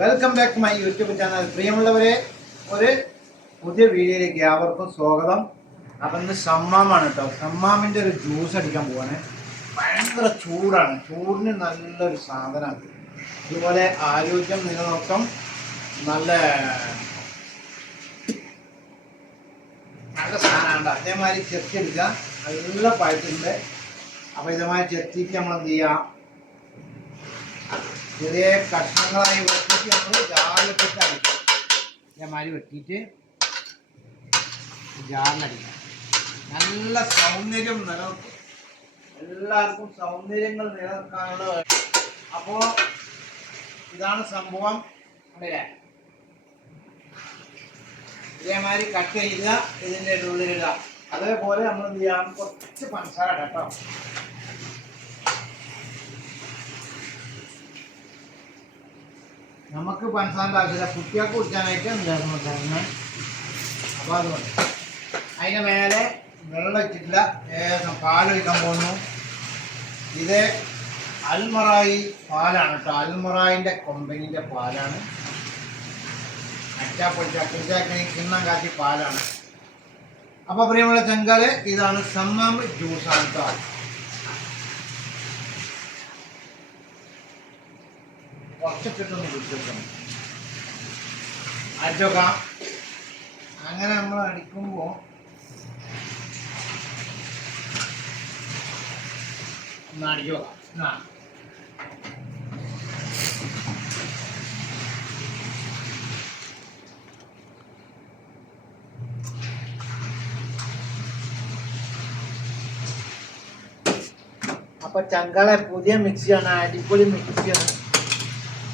Welcome back to my YouTube channel പ്രിയമുള്ളവരെ ഒരു പുതിയ വീഡിയോയിലേക്ക് ഏവർക്കും സ്വാഗതം. അപ്പം ഇന്ന് ഷമ്മാമാണ് കേട്ടോ. ഷമ്മാമിന്റെ ഒരു ജ്യൂസ് അടിക്കാൻ പോവാണ്. ഭയങ്കര ചൂടാണ്. ചൂടിന് നല്ലൊരു സാധനമാണ്. ഇതുപോലെ ആരോഗ്യം നിലനിർത്തും. നല്ല നല്ല സാധനമാണ് അതേമാതിരി ചെത്തി എടുക്കുക. നല്ല പഴത്തിന്റെ അപ്പോൾ ഇതേമാതിരി ചെത്തിക്ക് നമ്മൾ എന്ത് ചെയ്യുക ചെറിയ കഷ്ണങ്ങളായി വെട്ടിട്ട് നമ്മൾ ജാറിലിട്ടിട്ട് അടിക്കും ഇതേമാതിരി വെട്ടിയിട്ട് ജാറിലടിക്കാം നല്ല സൗന്ദര്യം നിലനിർത്തും. എല്ലാവർക്കും സൗന്ദര്യങ്ങൾ നിലനിർത്താനുള്ള അപ്പോൾ ഇതാണ് സംഭവം. അല്ലേ ഇതേമാതിരി കട്ട് ചെയ്യുക ഇതിന്റെ ഉള്ളിലിടുക. അതേപോലെ നമ്മൾ എന്ത് ചെയ്യാം? കുറച്ച് പഞ്ചസാര കേട്ടോ. നമുക്ക് പഞ്ചസാരന്റെ ആവശ്യമില്ല കുട്ടികൾക്ക് കുടിക്കാനായിട്ട് ഉണ്ടായിരുന്നു കാരണം അപ്പോൾ അതുകൊണ്ട് അതിന്റെ മേലെ വെള്ളം വെച്ചിട്ടില്ല. ഏകദേശം പാലൊഴിക്കാൻ പോകുന്നു ഇത് അൽമറായി പാലാണ് കേട്ടോ. അൽമറായിന്റെ കമ്പനീന്റെ പാലാണ്. അച്ചാപ്പൊഴിച്ച കുഞ്ചാക്കണി കിണ്ണം കാച്ചി പാലാണ്. അപ്പോൾ പ്രിയമുള്ള ചെങ്കാൽ ഇതാണ് സമ്മാമ്പ് ജ്യൂസാണ് കേട്ടോ. കുറച്ചിട്ടൊന്ന് കുടിച്ചിട്ടുണ്ട് അടിച്ചോക്കാം അങ്ങനെ നമ്മൾ അടിക്കുമ്പോൾ ഒന്ന് അടിച്ചോക്കാം എന്നാ അപ്പൊ ചങ്കളെ പുതിയ മിക്സിയാണ് അടിപൊളി മിക്സിയാണ്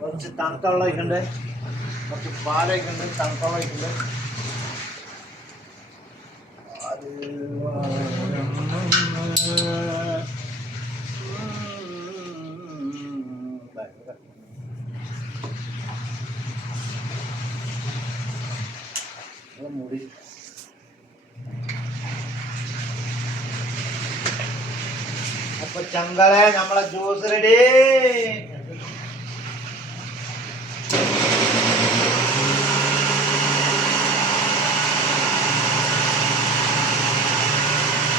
കുറച്ച് തണുത്ത വെള്ളം ഒഴിക്കണ്ട് കുറച്ച് ഉണ്ട് തണുത്ത വെള്ളം ഒഴിക്കണ്ട് അത് മുടി. അപ്പൊ ചങ്കളെ നമ്മളെ ജ്യൂസ് റെഡി.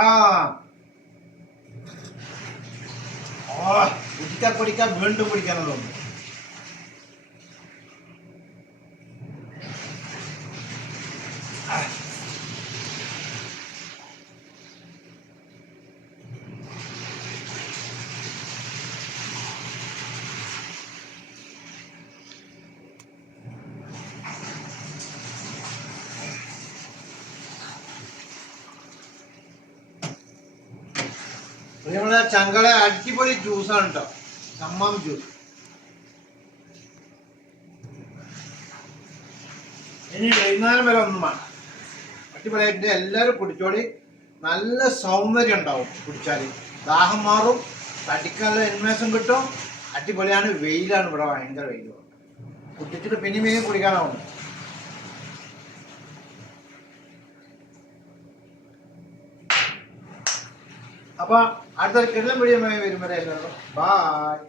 ആ. ഓ കുടിക്കാൻ കുടിക്കാൻ വീണ്ടും കുടിക്കാനുള്ള നമ്മളെ ചങ്കള അടിപൊളി ജ്യൂസാണ് കേട്ടോ കമ്മാം ജ്യൂസ് ഇനി വൈകുന്നേരം വരെ ഒന്നും വേണം അടിപൊളിയായിട്ട് എല്ലാവരും കുടിച്ചോളി. നല്ല സൗന്ദര്യം ഉണ്ടാവും കുടിച്ചാൽ ദാഹം മാറും തടിക്കാനുള്ള ഉന്മേഷം കിട്ടും. അടിപൊളിയാണ് വെയിലാണ് ഇവിടെ ഭയങ്കര വെയിലും. കുടിച്ചിട്ട് പിന്നെയും പിന്നെയും കുടിക്കാനാവും. അപ്പൊ അടുത്ത കിടലം വീഡിയോ വരും വരെ എല്ലാവരും ബായ്